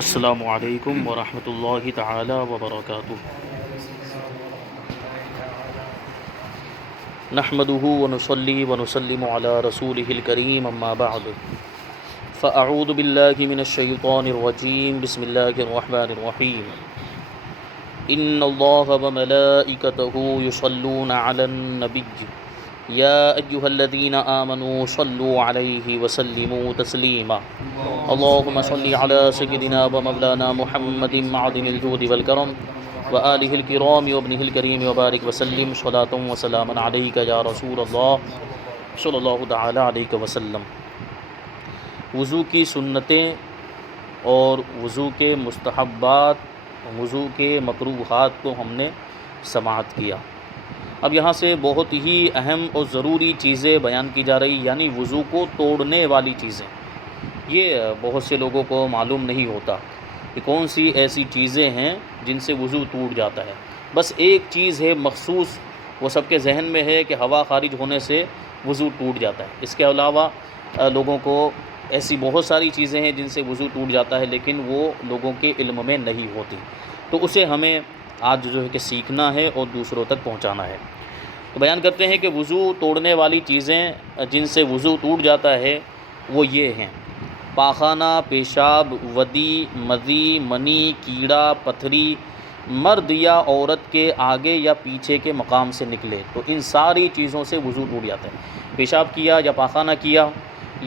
السلام علیکم ورحمۃ اللہ تعالی وبرکاتہ۔ نحمده ونصلي ونسلم على رسوله الكريم اما بعد فاعوذ باللہ من الشیطان الرجیم بسم اللہ الرحمن الرحیم ان اللہ وملائکته یصلون علی النبی یا ایہا الذین آمنوا صلوا علیہ وسلموا تسلیما اللہم صل علی سیدنا ومولانا محمد معدن الجود والکرم وآلہ الکرام وابنہ الکریم وبارک وسلم صلاۃ وسلاما علیک یا رسول اللہ صلی اللہ تعالی علیہ وسلم۔ وضو کی سنتیں اور وضو کے مستحبات، وضو کے مکروہات کو ہم نے سماعت کیا۔ اب یہاں سے بہت ہی اہم اور ضروری چیزیں بیان کی جا رہی، یعنی وضو کو توڑنے والی چیزیں۔ یہ بہت سے لوگوں کو معلوم نہیں ہوتا کہ کون سی ایسی چیزیں ہیں جن سے وضو ٹوٹ جاتا ہے۔ بس ایک چیز ہے مخصوص، وہ سب کے ذہن میں ہے کہ ہوا خارج ہونے سے وضو ٹوٹ جاتا ہے۔ اس کے علاوہ لوگوں کو ایسی بہت ساری چیزیں ہیں جن سے وضو ٹوٹ جاتا ہے، لیکن وہ لوگوں کے علم میں نہیں ہوتی، تو اسے ہمیں آج جو ہے کہ سیکھنا ہے اور دوسروں تک پہنچانا ہے۔ تو بیان کرتے ہیں کہ وضو توڑنے والی چیزیں جن سے وضو ٹوٹ جاتا ہے وہ یہ ہیں: پاخانہ، پیشاب، ودی، مذی، منی، کیڑا، پتھری مرد یا عورت کے آگے یا پیچھے کے مقام سے نکلے تو ان ساری چیزوں سے وضو ٹوٹ جاتا ہے۔ پیشاب کیا یا پاخانہ کیا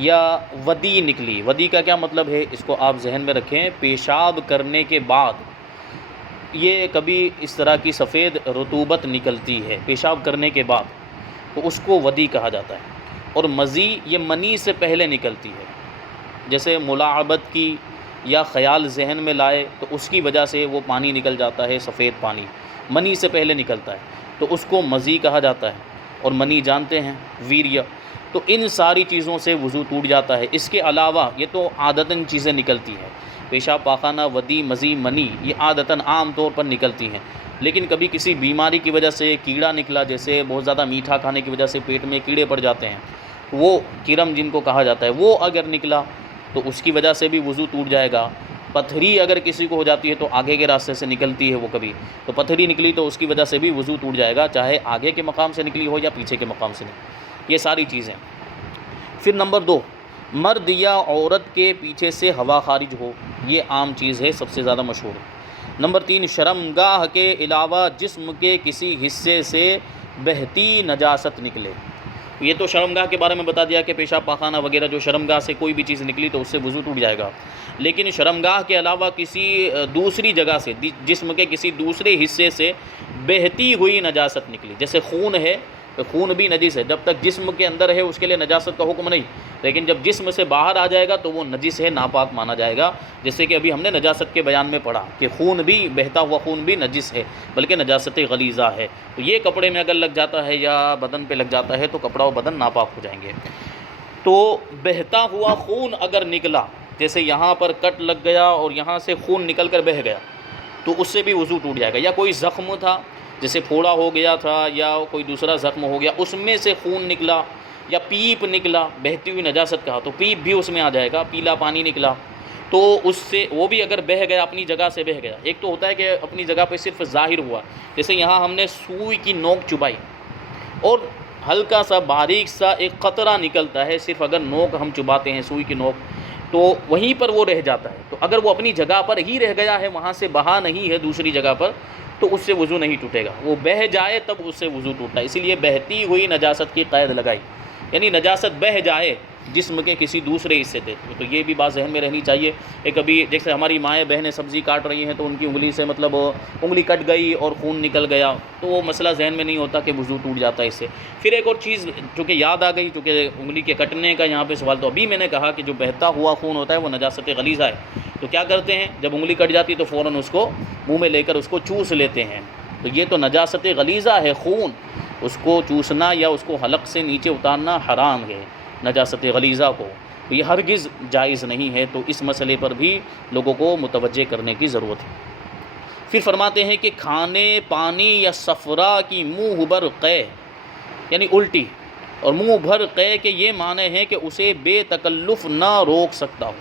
یا ودی نکلی، ودی کا کیا مطلب ہے اس کو آپ ذہن میں رکھیں۔ پیشاب کرنے کے بعد یہ کبھی اس طرح کی سفید رطوبت نکلتی ہے پیشاب کرنے کے بعد، تو اس کو ودی کہا جاتا ہے۔ اور مذی یہ منی سے پہلے نکلتی ہے، جیسے ملاعبت کی یا خیال ذہن میں لائے تو اس کی وجہ سے وہ پانی نکل جاتا ہے، سفید پانی منی سے پہلے نکلتا ہے، تو اس کو مذی کہا جاتا ہے۔ اور منی جانتے ہیں ویریہ، تو ان ساری چیزوں سے وضو ٹوٹ جاتا ہے۔ اس کے علاوہ یہ تو عادتاً چیزیں نکلتی ہیں، پیشاب، پاخانہ، ودی، مذی، منی یہ عادتاً عام طور پر نکلتی ہیں، لیکن کبھی کسی بیماری کی وجہ سے کیڑا نکلا، جیسے بہت زیادہ میٹھا کھانے کی وجہ سے پیٹ میں کیڑے پڑ جاتے ہیں، وہ کرم جن کو کہا جاتا ہے، وہ اگر نکلا تو اس کی وجہ سے بھی وضو ٹوٹ جائے گا۔ پتھری اگر کسی کو ہو جاتی ہے تو آگے کے راستے سے نکلتی ہے وہ کبھی، تو پتھری نکلی تو اس کی وجہ سے بھی وضو ٹوٹ جائے گا، چاہے آگے کے مقام سے نکلی ہو یا پیچھے کے مقام سے نکلی، یہ ساری چیزیں۔ پھر نمبر 2، مرد یا عورت کے پیچھے سے ہوا خارج ہو، یہ عام چیز ہے، سب سے زیادہ مشہور۔ نمبر 3، شرمگاہ کے علاوہ جسم کے کسی حصے سے بہتی نجاست نکلے۔ یہ تو شرمگاہ کے بارے میں بتا دیا کہ پیشاب، پاخانہ وغیرہ جو شرمگاہ سے کوئی بھی چیز نکلی تو اس سے وضو ٹوٹ جائے گا، لیکن شرمگاہ کے علاوہ کسی دوسری جگہ سے، جسم کے کسی دوسرے حصے سے بہتی ہوئی نجاست نکلی، جیسے خون ہے، خون بھی نجس ہے، جب تک جسم کے اندر ہے اس کے لیے نجاست کا حکم نہیں، لیکن جب جسم سے باہر آ جائے گا تو وہ نجس ہے، ناپاک مانا جائے گا۔ جیسے کہ ابھی ہم نے نجاست کے بیان میں پڑھا کہ خون بھی، بہتا ہوا خون بھی نجس ہے، بلکہ نجاست غلیظہ ہے، تو یہ کپڑے میں اگر لگ جاتا ہے یا بدن پہ لگ جاتا ہے تو کپڑا و بدن ناپاک ہو جائیں گے۔ تو بہتا ہوا خون اگر نکلا، جیسے یہاں پر کٹ لگ گیا اور یہاں سے خون نکل کر بہہ گیا، تو اس سے بھی وضو ٹوٹ جائے گا۔ یا کوئی زخم تھا، جیسے پھوڑا ہو گیا تھا یا کوئی دوسرا زخم ہو گیا، اس میں سے خون نکلا یا پیپ نکلا، بہتی ہوئی نجاست کہا تو پیپ بھی اس میں آ جائے گا، پیلا پانی نکلا تو اس سے وہ بھی اگر بہہ گیا، اپنی جگہ سے بہہ گیا۔ ایک تو ہوتا ہے کہ اپنی جگہ پہ صرف ظاہر ہوا، جیسے یہاں ہم نے سوئی کی نوک چبائی اور ہلکا سا باریک سا ایک قطرہ نکلتا ہے، صرف اگر نوک ہم چباتے ہیں سوئی کی نوک تو وہیں پر وہ رہ جاتا ہے، تو اگر وہ اپنی جگہ پر ہی رہ گیا ہے، وہاں سے بہا نہیں ہے دوسری جگہ پر، تو اس سے وضو نہیں ٹوٹے گا، وہ بہہ جائے تب اس سے وضو ٹوٹتا ہے۔ اسی لیے بہتی ہوئی نجاست کی قید لگائی، یعنی نجاست بہہ جائے جسم کے کسی دوسرے حصے سے، تو یہ بھی بات ذہن میں رہنی چاہیے کہ کبھی جیسے ہماری مائیں بہنیں سبزی کاٹ رہی ہیں تو ان کی انگلی سے مطلب انگلی کٹ گئی اور خون نکل گیا، تو وہ مسئلہ ذہن میں نہیں ہوتا کہ وضو ٹوٹ جاتا ہے اس سے۔ پھر ایک اور چیز چونکہ یاد آ گئی، چونکہ انگلی کے کٹنے کا یہاں پہ سوال، تو ابھی میں نے کہا کہ جو بہتا ہوا خون ہوتا ہے وہ نجاست غلیظہ ہے، تو کیا کرتے ہیں جب انگلی کٹ جاتی تو فوراً اس کو منہ میں لے کر اس کو چوس لیتے ہیں، تو یہ تو نجاست غلیظہ ہے خون، اس کو چوسنا یا اس کو حلق سے نیچے اتارنا حرام ہے نجاست غلیظہ کو، تو یہ ہرگز جائز نہیں ہے، تو اس مسئلے پر بھی لوگوں کو متوجہ کرنے کی ضرورت ہے۔ پھر فرماتے ہیں کہ کھانے، پانی یا صفرا کی منہ بھر قے، یعنی الٹی اور منہ بھر قے کے یہ معنی ہے کہ اسے بے تکلف نہ روک سکتا ہو۔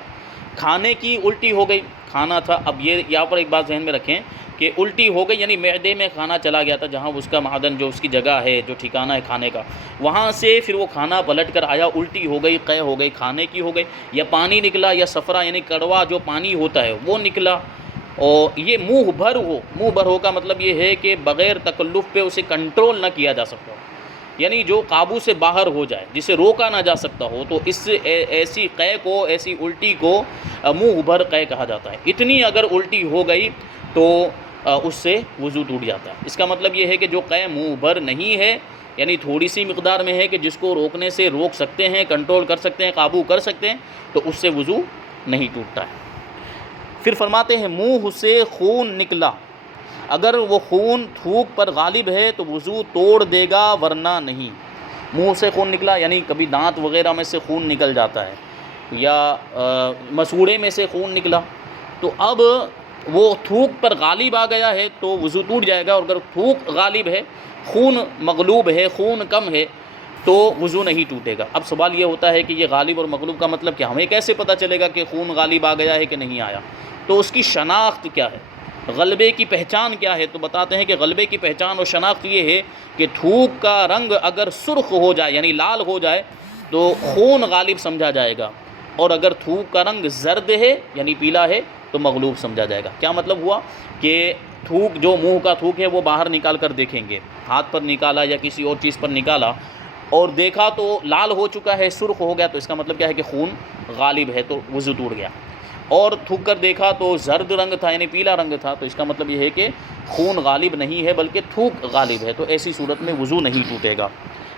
کھانے کی الٹی ہو گئی، کھانا تھا، اب یہ یہاں پر ایک بات ذہن میں رکھیں کہ الٹی ہو گئی یعنی معدے میں کھانا چلا گیا تھا، جہاں اس کا معدن جو اس کی جگہ ہے، جو ٹھکانہ ہے کھانے کا، وہاں سے پھر وہ کھانا پلٹ کر آیا، الٹی ہو گئی، قے ہو گئی، کھانے کی ہو گئی، یا پانی نکلا، یا صفرا یعنی کڑوا جو پانی ہوتا ہے وہ نکلا، اور یہ منہ بھر ہو کا مطلب یہ ہے کہ بغیر تکلف پہ اسے کنٹرول نہ کیا جا سکتا ہو، یعنی جو قابو سے باہر ہو جائے، جسے روکا نہ جا سکتا ہو، تو اس ایسی قے کو، ایسی الٹی کو منہ بھر قے کہا جاتا ہے۔ اتنی اگر الٹی ہو گئی تو اس سے وضو ٹوٹ جاتا ہے۔ اس کا مطلب یہ ہے کہ جو قے منہ بھر نہیں ہے، یعنی تھوڑی سی مقدار میں ہے کہ جس کو روکنے سے روک سکتے ہیں، کنٹرول کر سکتے ہیں، قابو کر سکتے ہیں، تو اس سے وضو نہیں ٹوٹتا ہے۔ پھر فرماتے ہیں منہ سے خون نکلا، اگر وہ خون تھوک پر غالب ہے تو وضو توڑ دے گا ورنہ نہیں۔ منہ سے خون نکلا یعنی کبھی دانت وغیرہ میں سے خون نکل جاتا ہے، یا مسوڑے میں سے خون نکلا، تو اب وہ تھوک پر غالب آ گیا ہے تو وضو ٹوٹ جائے گا، اور اگر تھوک غالب ہے، خون مغلوب ہے، خون کم ہے، تو وضو نہیں ٹوٹے گا۔ اب سوال یہ ہوتا ہے کہ یہ غالب اور مغلوب کا مطلب کیا؟ ہمیں کیسے پتہ چلے گا کہ خون غالب آ گیا ہے کہ نہیں آیا؟ تو اس کی شناخت کیا ہے، غلبے کی پہچان کیا ہے؟ تو بتاتے ہیں کہ غلبے کی پہچان اور شناخت یہ ہے کہ تھوک کا رنگ اگر سرخ ہو جائے یعنی لال ہو جائے تو خون غالب سمجھا جائے گا، اور اگر تھوک کا رنگ زرد ہے یعنی پیلا ہے تو مغلوب سمجھا جائے گا۔ کیا مطلب ہوا کہ تھوک، جو منہ کا تھوک ہے وہ باہر نکال کر دیکھیں گے، ہاتھ پر نکالا یا کسی اور چیز پر نکالا اور دیکھا تو لال ہو چکا ہے، سرخ ہو گیا، تو اس کا مطلب کیا ہے کہ خون غالب ہے، تو وضو ٹوٹ گیا۔ اور تھوک کر دیکھا تو زرد رنگ تھا یعنی پیلا رنگ تھا، تو اس کا مطلب یہ ہے کہ خون غالب نہیں ہے بلکہ تھوک غالب ہے، تو ایسی صورت میں وضو نہیں ٹوٹے گا۔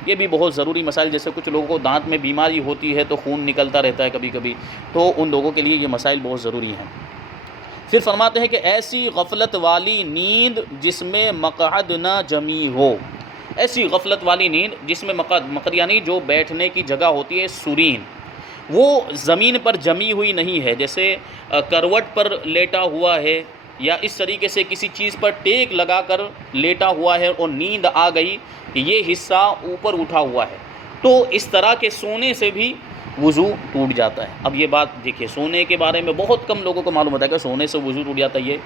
یہ بھی بہت ضروری مسائل، جیسے کچھ لوگوں کو دانت میں بیماری ہوتی ہے تو خون نکلتا رہتا ہے کبھی کبھی، تو ان لوگوں کے لیے یہ مسائل بہت ضروری ہیں۔ پھر فرماتے ہیں کہ ایسی غفلت والی نیند جس میں مقعد نہ جمی ہو، ایسی غفلت والی نیند جس میں مقعد یعنی جو بیٹھنے کی جگہ ہوتی ہے، سرین، وہ زمین پر جمی ہوئی نہیں ہے، جیسے کروٹ پر لیٹا ہوا ہے یا اس طریقے سے کسی چیز پر ٹیک لگا کر لیٹا ہوا ہے اور نیند آ گئی، یہ حصہ اوپر اٹھا ہوا ہے، تو اس طرح کے سونے سے بھی وضو ٹوٹ جاتا ہے۔ اب یہ بات دیکھیے، سونے کے بارے میں بہت کم لوگوں کو معلوم ہوتا ہے کہ سونے سے وضو ٹوٹ جاتا ہے، یہ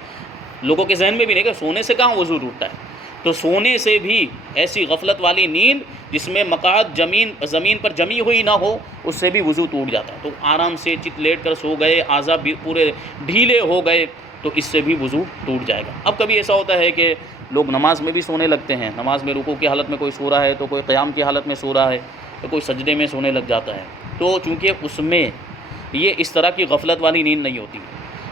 لوگوں کے ذہن میں بھی نہیں کہ سونے سے کہاں وضو ٹوٹتا ہے۔ تو سونے سے بھی ایسی غفلت والی نیند جس میں مقعد زمین پر جمی ہوئی نہ ہو، اس سے بھی وضو ٹوٹ جاتا ہے۔ تو آرام سے چت لیٹ کر سو گئے، اعضاء پورے ڈھیلے ہو گئے، تو اس سے بھی وضو ٹوٹ جائے گا۔ اب کبھی ایسا ہوتا ہے کہ لوگ نماز میں بھی سونے لگتے ہیں، نماز میں رکوع کی حالت میں کوئی سو رہا ہے، تو کوئی قیام کی حالت میں سو رہا ہے، تو کوئی سجدے میں سونے لگ جاتا ہے، تو چونکہ اس میں یہ اس طرح کی غفلت والی نیند نہیں ہوتی،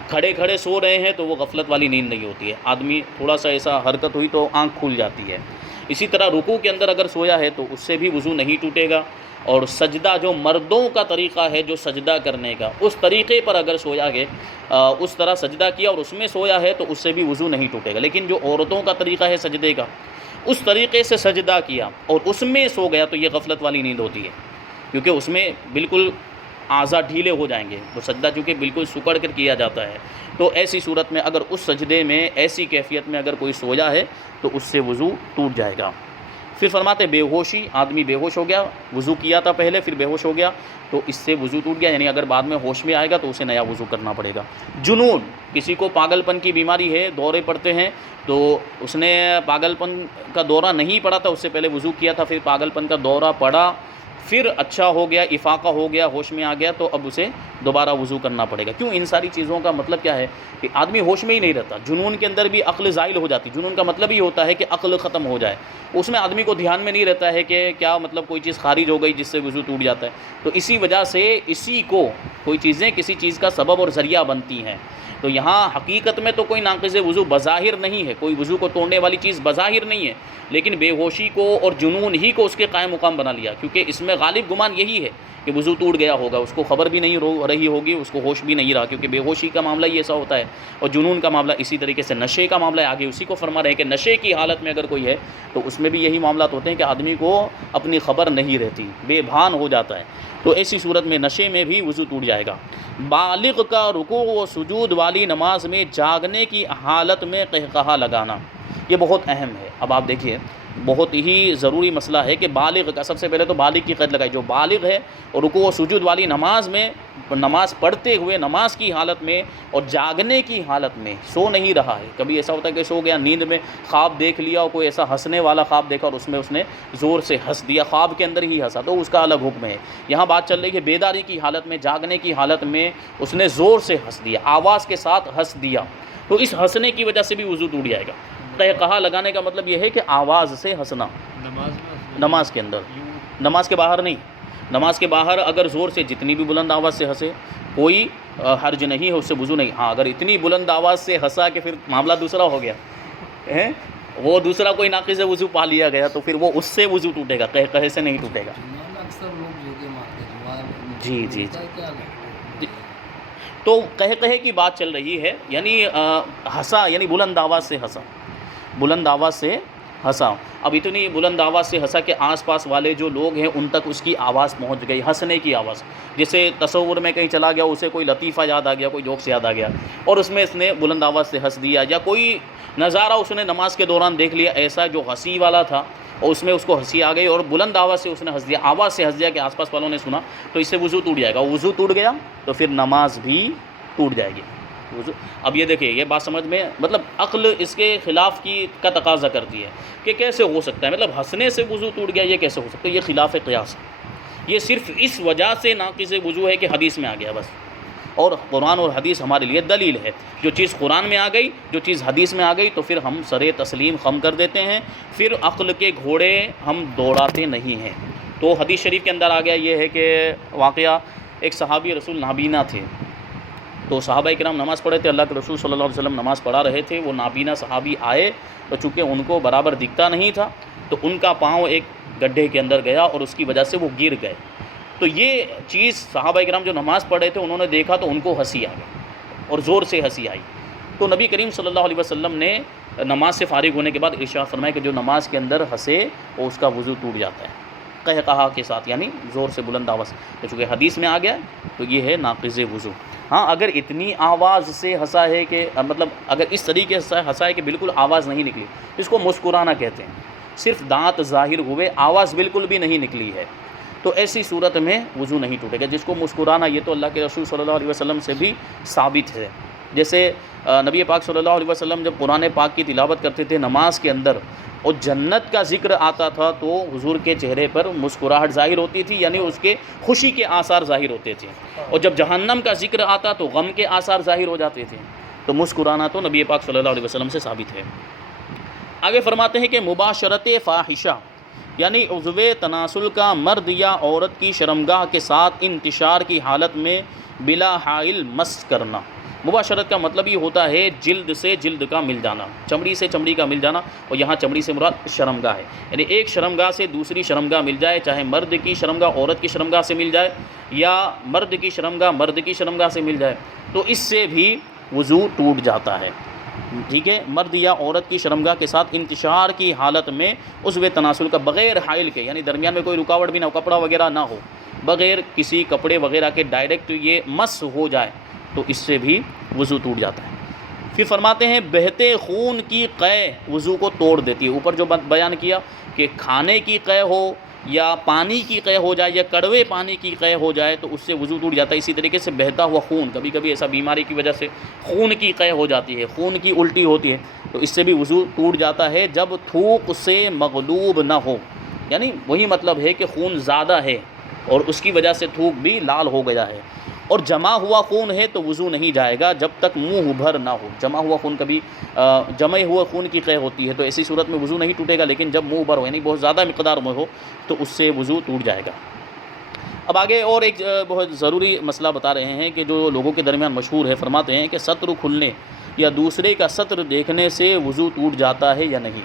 کھڑے کھڑے سو رہے ہیں تو وہ غفلت والی نیند نہیں ہوتی ہے، آدمی تھوڑا سا ایسا حرکت ہوئی تو آنکھ کھل جاتی ہے۔ اسی طرح رکوع کے اندر اگر سویا ہے تو اس سے بھی وضو نہیں ٹوٹے گا، اور سجدہ جو مردوں کا طریقہ ہے جو سجدہ کرنے کا، اس طریقے پر اگر سویا ہے، اس طرح سجدہ کیا اور اس میں سویا ہے تو اس سے بھی وضو نہیں ٹوٹے گا۔ لیکن جو عورتوں کا طریقہ ہے سجدے کا، اس طریقے سے سجدہ کیا اور اس میں سو گیا تو یہ غفلت والی نیند ہوتی ہے، کیونکہ اس میں بالکل اعضاء ڈھیلے ہو جائیں گے، وہ سجدہ چونکہ بالکل سکڑ کر کیا جاتا ہے، تو ایسی صورت میں اگر اس سجدے میں ایسی کیفیت میں اگر کوئی سویا ہے تو اس سے وضو ٹوٹ جائے گا۔ پھر فرماتے بے ہوشی، آدمی بے ہوش ہو گیا، وضو کیا تھا پہلے پھر بے ہوش ہو گیا تو اس سے وضو ٹوٹ گیا، یعنی اگر بعد میں ہوش میں آئے گا تو اسے نیا وضو کرنا پڑے گا۔ جنون، کسی کو پاگل پن کی بیماری ہے، دورے پڑتے ہیں، تو اس نے پاگل پن کا دورہ نہیں پڑا تھا، اس سے پہلے وضو کیا تھا، پھر پاگل پن کا دورہ پڑا، پھر اچھا ہو گیا، افاقہ ہو گیا، ہوش میں آ گیا، تو اب اسے دوبارہ وضو کرنا پڑے گا۔ کیوں؟ ان ساری چیزوں کا مطلب کیا ہے کہ آدمی ہوش میں ہی نہیں رہتا، جنون کے اندر بھی عقل زائل ہو جاتی، جنون کا مطلب ہی ہوتا ہے کہ عقل ختم ہو جائے، اس میں آدمی کو دھیان میں نہیں رہتا ہے کہ کیا مطلب کوئی چیز خارج ہو گئی جس سے وضو ٹوٹ جاتا ہے، تو اسی وجہ سے اسی کو کوئی چیزیں کسی چیز کا سبب اور ذریعہ بنتی ہیں۔ تو یہاں حقیقت میں تو کوئی ناقض وضو بظاہر نہیں ہے، کوئی وضو کو توڑنے والی چیز بظاہر نہیں ہے، لیکن بے ہوشی کو اور جنون ہی کو اس کے قائم مقام بنا لیا، کیونکہ اس میں غالب گمان یہی ہے کہ وضو ٹوٹ گیا ہوگا، اس کو خبر بھی نہیں رہی ہوگی، اس کو ہوش بھی نہیں رہا، کیونکہ بے ہوشی کا معاملہ ہی ایسا ہوتا ہے، اور جنون کا معاملہ اسی طریقے سے نشے کا معاملہ ہے، آگے اسی کو فرما رہے ہیں کہ نشے کی حالت میں اگر کوئی ہے تو اس میں بھی یہی معاملات ہوتے ہیں کہ آدمی کو اپنی خبر نہیں رہتی، بے بھان ہو جاتا ہے، تو ایسی صورت میں نشے میں بھی وضو ٹوٹ جائے گا۔ بالغ کا رکوع و سجود والی نماز میں جاگنے کی حالت میں قہقہا لگانا، یہ بہت اہم ہے۔ اب آپ دیکھیے بہت ہی ضروری مسئلہ ہے کہ بالغ کا، سب سے پہلے تو بالغ کی قید لگائی، جو بالغ ہے اور رکوع و سجود والی نماز میں، نماز پڑھتے ہوئے نماز کی حالت میں اور جاگنے کی حالت میں سو نہیں رہا ہے. کبھی ایسا ہوتا ہے کہ سو گیا، نیند میں خواب دیکھ لیا اور کوئی ایسا ہنسنے والا خواب دیکھا اور اس نے زور سے ہنس دیا، خواب کے اندر ہی ہنسا، تو اس کا الگ حکم ہے. یہاں بات چل رہی ہے بیداری کی حالت میں، جاگنے کی حالت میں اس نے زور سے ہنس دیا، آواز کے ساتھ ہنس دیا، تو اس ہنسنے کی وجہ سے بھی وضو ٹوٹ جائے گا. کہا لگانے کا مطلب یہ ہے کہ آواز سے ہنسنا نماز کے اندر، نماز کے باہر نہیں. نماز کے باہر اگر زور سے جتنی بھی بلند آواز سے ہنسے کوئی حرج نہیں ہے، اس سے وضو نہیں. ہاں اگر اتنی بلند آواز سے ہنسا کہ پھر معاملہ دوسرا ہو گیا، وہ دوسرا کوئی ناقص وضو پا لیا گیا، تو پھر وہ اس سے وضو ٹوٹے گا، کہے سے نہیں ٹوٹے گا. جی جی جی. تو کہے کی بات چل رہی ہے، یعنی ہنسا یعنی بلند آواز سے ہنسا، بلند آواز سے ہنسا. اب اتنی بلند آواز سے ہنسا کہ آس پاس والے جو لوگ ہیں ان تک اس کی آواز پہنچ گئی، ہنسنے کی آواز. جیسے تصور میں کہیں چلا گیا، اسے کوئی لطیفہ یاد آ گیا، کوئی جوکس یاد آ گیا اور اس میں اس نے بلند آواز سے ہنس دیا، یا کوئی نظارہ اس نے نماز کے دوران دیکھ لیا ایسا جو ہنسی والا تھا اور اس میں اس کو ہنسی آ گئی اور بلند آواز سے اس نے ہنس دیا، آواز سے ہنس دیا کہ آس پاس والوں نے سنا، تو اس سے وضو ٹوٹ جائے گا. وضو ٹوٹ گیا تو پھر نماز بھی ٹوٹ جائے گی. اب یہ دیکھیے، یہ بات سمجھ میں، مطلب عقل اس کے خلاف کا تقاضا کرتی ہے کہ کیسے ہو سکتا ہے، مطلب ہنسنے سے وضو ٹوٹ گیا، یہ کیسے ہو سکتا ہے؟ یہ خلاف قیاس ہے. یہ صرف اس وجہ سے ناقص وضو ہے کہ حدیث میں آ گیا بس، اور قرآن اور حدیث ہمارے لیے دلیل ہے. جو چیز قرآن میں آ گئی، جو چیز حدیث میں آ گئی، تو پھر ہم سر تسلیم خم کر دیتے ہیں، پھر عقل کے گھوڑے ہم دوڑاتے نہیں ہیں. تو حدیث شریف کے اندر آ گیا یہ ہے کہ واقعہ، ایک صحابی رسول نابینا تھے، تو صحابہ کرام نماز پڑھے تھے، اللہ کے رسول صلی اللہ علیہ وسلم نماز پڑھا رہے تھے. وہ نابینا صحابی آئے تو چونکہ ان کو برابر دکھتا نہیں تھا تو ان کا پاؤں ایک گڈھے کے اندر گیا اور اس کی وجہ سے وہ گر گئے. تو یہ چیز صحابہ کرام جو نماز پڑھ رہے تھے انہوں نے دیکھا تو ان کو ہنسی آ گئی اور زور سے ہنسی آئی. تو نبی کریم صلی اللہ علیہ وسلم نے نماز سے فارغ ہونے کے بعد ارشاد فرمایا کہ جو نماز کے اندر ہنسے وہ اس کا وضو ٹوٹ جاتا ہے، کہا کے ساتھ، یعنی زور سے بلند آواز. تو چونکہ حدیث میں آ گیا تو یہ ہے ناقض وضو. ہاں اگر اتنی آواز سے ہنسا ہے کہ مطلب اگر اس طریقے سے ہنسا ہے کہ بالکل آواز نہیں نکلی، اس کو مسکرانا کہتے ہیں، صرف دانت ظاہر ہوئے، آواز بالکل بھی نہیں نکلی ہے، تو ایسی صورت میں وضو نہیں ٹوٹے گا. جس کو مسکرانا، یہ تو اللہ کے رسول صلی اللہ علیہ وسلم سے بھی ثابت ہے. جیسے نبی پاک صلی اللہ علیہ وسلم جب قرآن پاک کی تلاوت کرتے تھے نماز کے اندر اور جنت کا ذکر آتا تھا تو حضور کے چہرے پر مسکراہٹ ظاہر ہوتی تھی، یعنی اس کے خوشی کے آثار ظاہر ہوتے تھے. اور جب جہنم کا ذکر آتا تو غم کے آثار ظاہر ہو جاتے تھے. تو مسکرانا تو نبی پاک صلی اللہ علیہ وسلم سے ثابت ہے. آگے فرماتے ہیں کہ مباشرت فاحشہ یعنی عضو تناسل کا مرد یا عورت کی شرمگاہ کے ساتھ انتشار کی حالت میں بلا حائل مس کرنا. مباشرت کا مطلب یہ ہوتا ہے جلد سے جلد کا مل جانا، چمڑی سے چمڑی کا مل جانا، اور یہاں چمڑی سے مراد شرمگاہ ہے، یعنی ایک شرمگاہ سے دوسری شرمگاہ مل جائے، چاہے مرد کی شرمگاہ عورت کی شرمگاہ سے مل جائے یا مرد کی شرمگاہ مرد کی شرمگاہ سے مل جائے، تو اس سے بھی وضو ٹوٹ جاتا ہے. ٹھیک ہے، مرد یا عورت کی شرمگاہ کے ساتھ انتشار کی حالت میں عضو تناسل کا بغیر حائل کے، یعنی درمیان میں کوئی رکاوٹ بھی نہ ہو، کپڑا وغیرہ نہ ہو، بغیر کسی کپڑے وغیرہ کے ڈائریکٹ یہ مس ہو جائے تو اس سے بھی وضو ٹوٹ جاتا ہے. پھر فرماتے ہیں بہتے خون کی قے وضو کو توڑ دیتی ہے. اوپر جو بیان کیا کہ کھانے کی قے ہو یا پانی کی قے ہو جائے یا کڑوے پانی کی قے ہو جائے تو اس سے وضو ٹوٹ جاتا ہے. اسی طریقے سے بہتا ہوا خون، کبھی کبھی ایسا بیماری کی وجہ سے خون کی قے ہو جاتی ہے، خون کی الٹی ہوتی ہے، تو اس سے بھی وضو ٹوٹ جاتا ہے جب تھوک سے مغلوب نہ ہو. یعنی وہی مطلب ہے کہ خون زیادہ ہے اور اس کی وجہ سے تھوک بھی لال ہو گیا ہے اور جمع ہوا خون ہے تو وضو نہیں جائے گا جب تک منہ بھر نہ ہو. جمع ہوا خون کبھی جمع ہوا خون کی قے ہوتی ہے تو ایسی صورت میں وضو نہیں ٹوٹے گا، لیکن جب منہ بھر ہو یعنی بہت زیادہ مقدار میں ہو تو اس سے وضو ٹوٹ جائے گا. اب آگے اور ایک بہت ضروری مسئلہ بتا رہے ہیں کہ جو لوگوں کے درمیان مشہور ہے. فرماتے ہیں کہ سطر کھلنے یا دوسرے کا سطر دیکھنے سے وضو ٹوٹ جاتا ہے یا نہیں.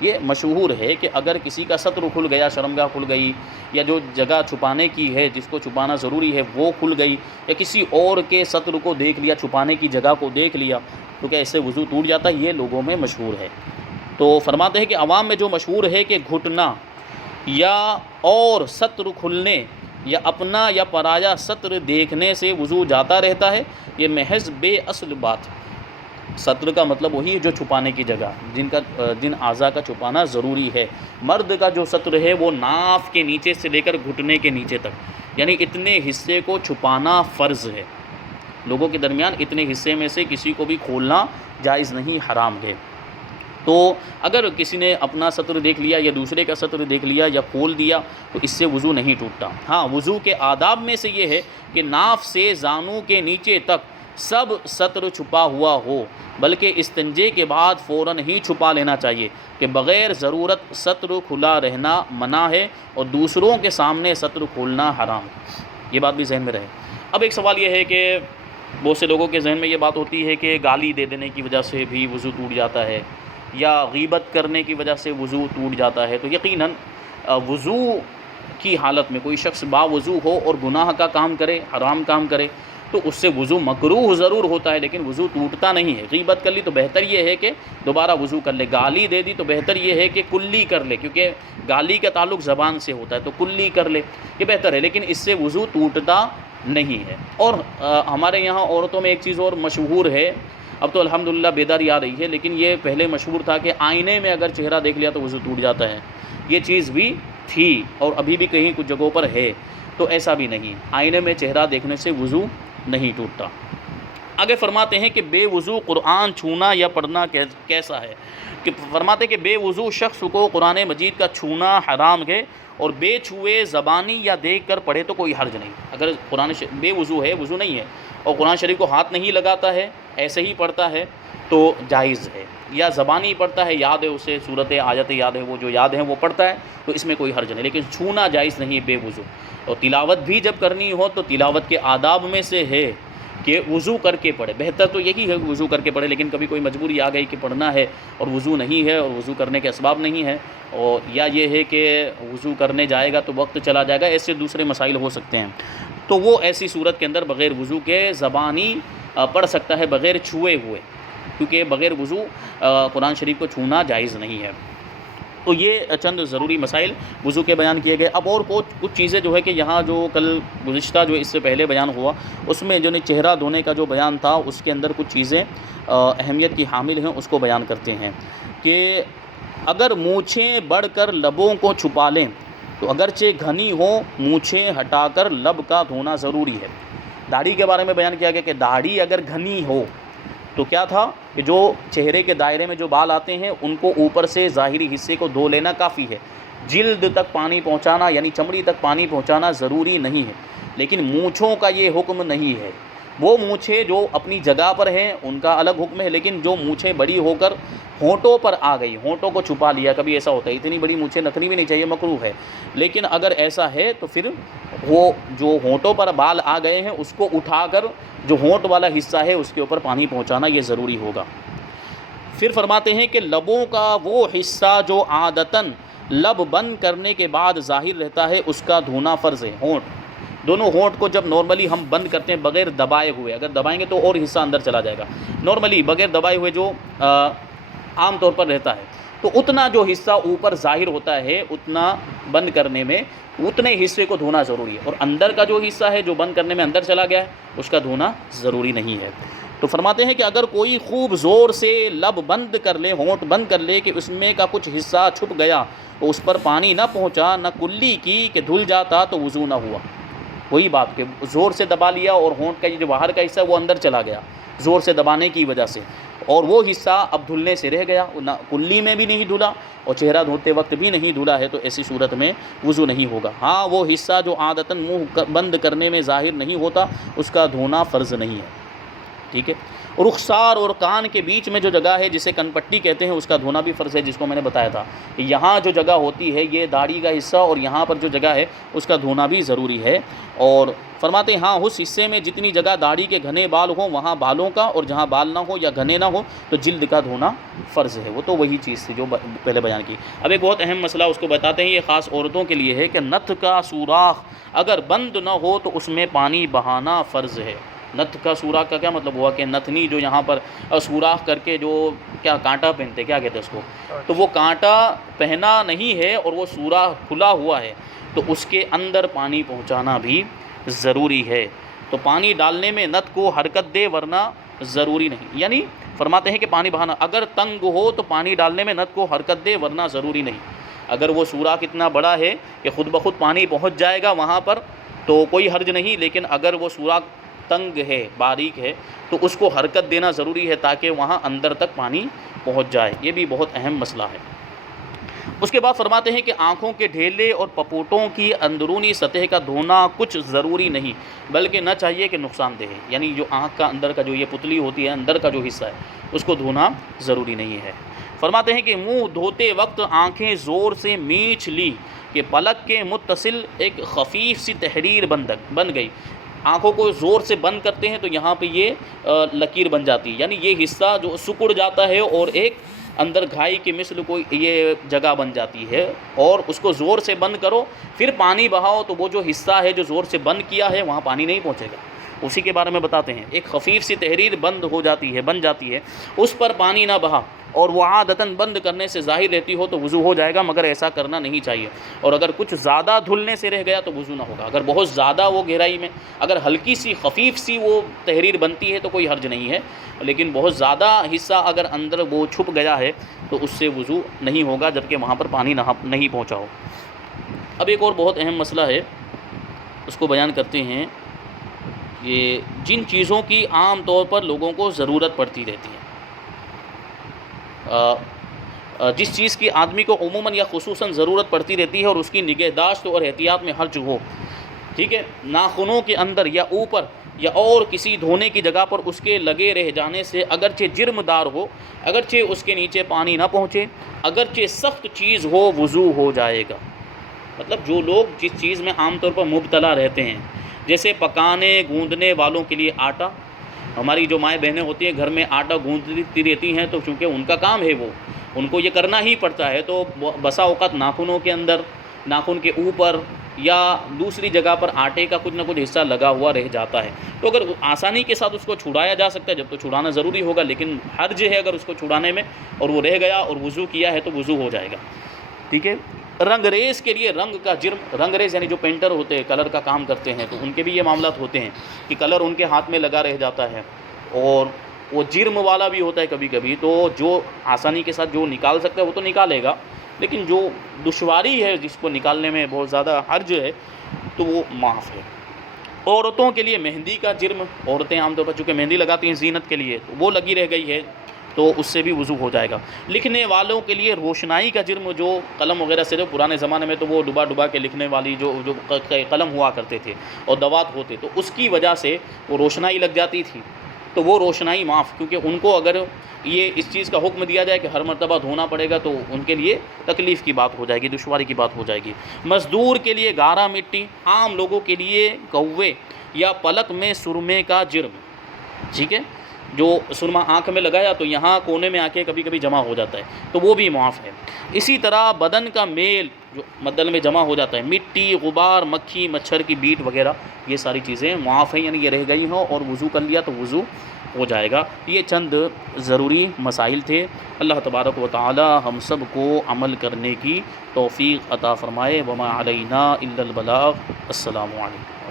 یہ مشہور ہے کہ اگر کسی کا سطر کھل گیا، شرمگاہ کھل گئی، یا جو جگہ چھپانے کی ہے جس کو چھپانا ضروری ہے وہ کھل گئی، یا کسی اور کے سطر کو دیکھ لیا، چھپانے کی جگہ کو دیکھ لیا، تو کیا اس سے وضو ٹوٹ جاتا ہے؟ یہ لوگوں میں مشہور ہے. تو فرماتے ہیں کہ عوام میں جو مشہور ہے کہ گھٹنا یا اور سطر کھلنے یا اپنا یا پرایا سطر دیکھنے سے وضو جاتا رہتا ہے، یہ محض بے اصل بات ہے. سطر کا مطلب وہی ہے جو چھپانے کی جگہ، جن اعضاء کا چھپانا ضروری ہے۔ مرد کا جو سطر ہے وہ ناف کے نیچے سے لے کر گھٹنے کے نیچے تک، یعنی اتنے حصے کو چھپانا فرض ہے۔ لوگوں کے درمیان اتنے حصے میں سے کسی کو بھی کھولنا جائز نہیں، حرام ہے۔ تو اگر کسی نے اپنا سطر دیکھ لیا یا دوسرے کا سطر دیکھ لیا یا کھول دیا تو اس سے وضو نہیں ٹوٹتا۔ ہاں، وضو کے آداب میں سے یہ ہے کہ ناف سے زانو کے نیچے تک سب سطر چھپا ہوا ہو، بلکہ استنجے کے بعد فوراً ہی چھپا لینا چاہیے کہ بغیر ضرورت سطر کھلا رہنا منع ہے اور دوسروں کے سامنے سطر کھولنا حرام ہے۔ یہ بات بھی ذہن میں رہے۔ اب ایک سوال یہ ہے کہ بہت سے لوگوں کے ذہن میں یہ بات ہوتی ہے کہ گالی دے دینے کی وجہ سے بھی وضو ٹوٹ جاتا ہے یا غیبت کرنے کی وجہ سے وضو ٹوٹ جاتا ہے۔ تو یقیناً وضو کی حالت میں کوئی شخص باوضو ہو اور گناہ کا کام کرے، حرام کام کرے، تو اس سے وضو مکروہ ضرور ہوتا ہے لیکن وضو ٹوٹتا نہیں ہے۔ غیبت کر لی تو بہتر یہ ہے کہ دوبارہ وضو کر لے، گالی دے دی تو بہتر یہ ہے کہ کلی کر لے، کیونکہ گالی کا تعلق زبان سے ہوتا ہے تو کلی کر لے، یہ بہتر ہے، لیکن اس سے وضو ٹوٹتا نہیں ہے۔ اور ہمارے یہاں عورتوں میں ایک چیز اور مشہور ہے، اب تو الحمدللہ بیداری آ رہی ہے، لیکن یہ پہلے مشہور تھا کہ آئینے میں اگر چہرہ دیکھ لیا تو وضو ٹوٹ جاتا ہے۔ یہ چیز بھی تھی اور ابھی بھی کہیں کچھ جگہوں پر ہے، تو ایسا بھی نہیں، آئینے میں چہرہ دیکھنے سے وضو نہیں ٹوٹتا۔ آگے فرماتے ہیں کہ بے وضو قرآن چھونا یا پڑھنا کیسا ہے، کہ فرماتے ہیں کہ بے وضو شخص کو قرآن مجید کا چھونا حرام ہے، اور بے چھوئے زبانی یا دیکھ کر پڑھے تو کوئی حرج نہیں۔ اگر قرآن بے وضو ہے، وضو نہیں ہے، اور قرآن شریف کو ہاتھ نہیں لگاتا ہے، ایسے ہی پڑھتا ہے تو جائز ہے، یا زبانی پڑھتا ہے، یاد ہے اسے صورت آیت یاد ہے، وہ جو یاد ہیں وہ پڑھتا ہے تو اس میں کوئی حرج نہیں، لیکن چھونا جائز نہیں ہے بے وضو۔ اور تلاوت بھی جب کرنی ہو تو تلاوت کے آداب میں سے ہے کہ وضو کر کے پڑھے، بہتر تو یہی ہے وضو کر کے پڑھے، لیکن کبھی کوئی مجبوری آ گئی کہ پڑھنا ہے اور وضو نہیں ہے اور وضو کرنے کے اسباب نہیں ہے، اور یا یہ ہے کہ وضو کرنے جائے گا تو وقت چلا جائے گا، ایسے دوسرے مسائل ہو سکتے ہیں، تو وہ ایسی صورت کے اندر بغیر وضو کے زبانی پڑھ سکتا ہے بغیر چھوئے ہوئے، کیونکہ بغیر وضو قرآن شریف کو چھونا جائز نہیں ہے۔ تو یہ چند ضروری مسائل وضو کے بیان کیے گئے۔ اب اور کچھ چیزیں جو ہے کہ یہاں جو کل گزشتہ جو اس سے پہلے بیان ہوا اس میں جو چہرہ دھونے کا جو بیان تھا اس کے اندر کچھ چیزیں اہمیت کی حامل ہیں، اس کو بیان کرتے ہیں کہ اگر مونچھیں بڑھ کر لبوں کو چھپا لیں تو اگرچہ گھنی ہو مونچھیں ہٹا کر لب کا دھونا ضروری ہے۔ داڑھی کے بارے میں بیان کیا گیا کہ داڑھی اگر گھنی ہو تو کیا تھا کہ جو چہرے کے دائرے میں جو بال آتے ہیں ان کو اوپر سے ظاہری حصے کو دھو لینا کافی ہے، جلد تک پانی پہنچانا یعنی چمڑی تک پانی پہنچانا ضروری نہیں ہے، لیکن مونچھوں کا یہ حکم نہیں ہے۔ وہ مونچھیں جو اپنی جگہ پر ہیں ان کا الگ حکم ہے، لیکن جو مونچھیں بڑی ہو کر ہونٹوں پر آ گئی، ہونٹوں کو چھپا لیا، کبھی ایسا ہوتا ہے اتنی بڑی مونچھیں رکھنی بھی نہیں چاہیے، مکروہ ہے، لیکن اگر ایسا ہے تو پھر وہ جو ہونٹوں پر بال آ گئے ہیں اس کو اٹھا کر جو ہونٹ والا حصہ ہے اس کے اوپر پانی پہنچانا یہ ضروری ہوگا۔ پھر فرماتے ہیں کہ لبوں کا وہ حصہ جو عادتاً لب بند کرنے کے بعد ظاہر رہتا ہے اس کا دھونا فرض ہے۔ ہونٹ، دونوں ہونٹ کو جب نارملی ہم بند کرتے ہیں بغیر دبائے ہوئے، اگر دبائیں گے تو اور حصہ اندر چلا جائے گا، نارملی بغیر دبائے ہوئے جو عام طور پر رہتا ہے تو اتنا جو حصہ اوپر ظاہر ہوتا ہے اتنا بند کرنے میں اتنے حصے کو دھونا ضروری ہے، اور اندر کا جو حصہ ہے جو بند کرنے میں اندر چلا گیا ہے اس کا دھونا ضروری نہیں ہے۔ تو فرماتے ہیں کہ اگر کوئی خوب زور سے لب بند کر لے، ہونٹ بند کر لے کہ اس میں کا کچھ حصہ چھپ گیا تو اس پر پانی نہ پہنچا، نہ کلی کی کہ دھل جاتا تو وضو نہ ہوا۔ وہی بات کہ زور سے دبا لیا اور ہونٹ کا یہ جو باہر کا حصہ وہ اندر چلا گیا زور سے دبانے کی وجہ سے، اور وہ حصہ اب دھلنے سے رہ گیا، نہ کلی میں بھی نہیں دھلا اور چہرہ دھوتے وقت بھی نہیں دھلا ہے، تو ایسی صورت میں وضو نہیں ہوگا۔ ہاں وہ حصہ جو عادتاً منہ بند کرنے میں ظاہر نہیں ہوتا اس کا دھونا فرض نہیں ہے، ٹھیک ہے۔ رخسار اور کان کے بیچ میں جو جگہ ہے جسے کن پٹی کہتے ہیں اس کا دھونا بھی فرض ہے، جس کو میں نے بتایا تھا کہ یہاں جو جگہ ہوتی ہے یہ داڑھی کا حصہ اور یہاں پر جو جگہ ہے اس کا دھونا بھی ضروری ہے۔ اور فرماتے ہیں ہاں اس حصے میں جتنی جگہ داڑھی کے گھنے بال ہوں وہاں بالوں کا، اور جہاں بال نہ ہو یا گھنے نہ ہو تو جلد کا دھونا فرض ہے۔ وہ تو وہی چیز تھی جو پہلے بیان کی۔ اب ایک بہت اہم مسئلہ اس کو بتاتے ہیں، یہ خاص عورتوں کے لیے ہے کہ نتھ کا سوراخ اگر بند نہ ہو تو اس میں پانی بہانا فرض ہے۔ نتھ کا سوراخ کا کیا مطلب ہوا کہ نتنی جو یہاں پر سوراخ کر کے جو کیا کانٹا پہنتے کیا کہتے ہیں اس کو، تو وہ کانٹا پہنا نہیں ہے اور وہ سوراخ کھلا ہوا ہے تو اس کے اندر پانی پہنچانا بھی ضروری ہے۔ تو پانی ڈالنے میں نتھ کو حرکت دے ورنہ ضروری نہیں. یعنی فرماتے ہیں کہ پانی بہانا اگر تنگ ہو تو پانی ڈالنے میں نت کو حرکت دے، ورنہ ضروری نہیں. اگر وہ سوراخ اتنا بڑا ہے کہ خود بخود پانی پہنچ جائے گا وہاں پر تو کوئی حرج نہیں، لیکن اگر وہ سوراخ تنگ ہے، باریک ہے، تو اس کو حرکت دینا ضروری ہے تاکہ وہاں اندر تک پانی پہنچ جائے. یہ بھی بہت اہم مسئلہ ہے. اس کے بعد فرماتے ہیں کہ آنکھوں کے ڈھیلے اور پپوٹوں کی اندرونی سطح کا دھونا کچھ ضروری نہیں، بلکہ نہ چاہیے کہ نقصان دہ ہے. یعنی جو آنکھ کا اندر کا جو یہ پتلی ہوتی ہے، اندر کا جو حصہ ہے، اس کو دھونا ضروری نہیں ہے. فرماتے ہیں کہ منہ دھوتے وقت آنکھیں زور سے میچ لی کہ پلک کے متصل ایک خفیف سی تحریر بن گئی. آنکھوں کو زور سے بند کرتے ہیں تو یہاں پہ یہ لکیر بن جاتی ہے، یعنی یہ حصہ جو سکڑ جاتا ہے اور ایک اندر گھائی کی مثل کوئی یہ جگہ بن جاتی ہے، اور اس کو زور سے بند کرو پھر پانی بہاؤ تو وہ جو حصہ ہے جو زور سے بند کیا ہے وہاں پانی نہیں پہنچے گا. اسی کے بارے میں بتاتے ہیں. ایک خفیف سی تحریر بن جاتی ہے، اس پر پانی نہ بہا اور وہ عادتاً بند کرنے سے ظاہر رہتی ہو تو وضو ہو جائے گا، مگر ایسا کرنا نہیں چاہیے. اور اگر کچھ زیادہ دھلنے سے رہ گیا تو وضو نہ ہوگا. اگر بہت زیادہ وہ گہرائی میں اگر ہلکی سی خفیف سی وہ تحریر بنتی ہے تو کوئی حرج نہیں ہے، لیکن بہت زیادہ حصہ اگر اندر وہ چھپ گیا ہے تو اس سے وضو نہیں ہوگا جبکہ وہاں پر پانی نہیں پہنچا ہو. اب ایک اور بہت اہم مسئلہ ہے، اس کو بیان کرتے ہیں. یہ جن چیزوں کی عام طور پر لوگوں کو ضرورت پڑتی رہتی ہے، جس چیز کی آدمی کو عموماً یا خصوصاً ضرورت پڑتی رہتی ہے اور اس کی نگہداشت اور احتیاط میں حرج ہو. ٹھیک ہے، ناخنوں کے اندر یا اوپر یا اور کسی دھونے کی جگہ پر اس کے لگے رہ جانے سے اگرچہ جرم دار ہو، اگرچہ اس کے نیچے پانی نہ پہنچے، اگرچہ سخت چیز ہو، وضو ہو جائے گا. مطلب جو لوگ جس چیز میں عام طور پر مبتلا رہتے ہیں، جیسے پکانے گوندنے والوں کے لیے آٹا. ہماری جو مائیں بہنیں ہوتی ہیں گھر میں آٹا گوندتی رہتی ہیں، تو چونکہ ان کا کام ہے وہ ان کو یہ کرنا ہی پڑتا ہے، تو بسا اوقات ناخنوں کے اندر، ناخن کے اوپر یا دوسری جگہ پر آٹے کا کچھ نہ کچھ حصہ لگا ہوا رہ جاتا ہے. تو اگر آسانی کے ساتھ اس کو چھڑایا جا سکتا ہے جب تو چھڑانا ضروری ہوگا، لیکن حرج ہے اگر اس کو چھڑانے میں اور وہ رہ گیا اور وضو کیا ہے تو وضو ہو جائے گا. ٹھیک ہے. رنگ ریز کے لیے رنگ کا جرم، رنگ ریز یعنی جو پینٹر ہوتے ہیں، کلر کا کام کرتے ہیں، تو ان کے بھی یہ معاملات ہوتے ہیں کہ کلر ان کے ہاتھ میں لگا رہ جاتا ہے اور وہ جرم والا بھی ہوتا ہے کبھی کبھی. تو جو آسانی کے ساتھ جو نکال سکتا ہے وہ تو نکالے گا، لیکن جو دشواری ہے جس کو نکالنے میں بہت زیادہ حرج ہے تو وہ معاف ہے. عورتوں کے لیے مہندی کا جرم، عورتیں عام طور پر چونکہ مہندی لگاتی ہیں زینت کے لیے، تو وہ لگی رہ گئی ہے تو اس سے بھی وضو ہو جائے گا. لکھنے والوں کے لیے روشنائی کا جرم، جو قلم وغیرہ سے جو پرانے زمانے میں تو وہ ڈبا کے لکھنے والی جو قلم ہوا کرتے تھے اور دوات ہوتے، تو اس کی وجہ سے وہ روشنائی لگ جاتی تھی، تو وہ روشنائی معاف، کیونکہ ان کو اگر یہ اس چیز کا حکم دیا جائے کہ ہر مرتبہ دھونا پڑے گا تو ان کے لیے تکلیف کی بات ہو جائے گی، دشواری کی بات ہو جائے گی. مزدور کے لیے گارا مٹی، عام لوگوں کے لیے کوے یا پلک میں سرمے کا جرم. ٹھیک ہے، جو سرما آنکھ میں لگایا تو یہاں کونے میں آ کے کبھی کبھی جمع ہو جاتا ہے تو وہ بھی معاف ہے. اسی طرح بدن کا میل جو بدن میں جمع ہو جاتا ہے، مٹی، غبار، مکھی، مچھر کی بیٹ وغیرہ، یہ ساری چیزیں معاف ہیں، یعنی یہ رہ گئی ہوں اور وضو کر لیا تو وضو ہو جائے گا. یہ چند ضروری مسائل تھے. اللہ تبارک و تعالی ہم سب کو عمل کرنے کی توفیق عطا فرمائے. وما علینا الا البلاغ. السلام علیکم.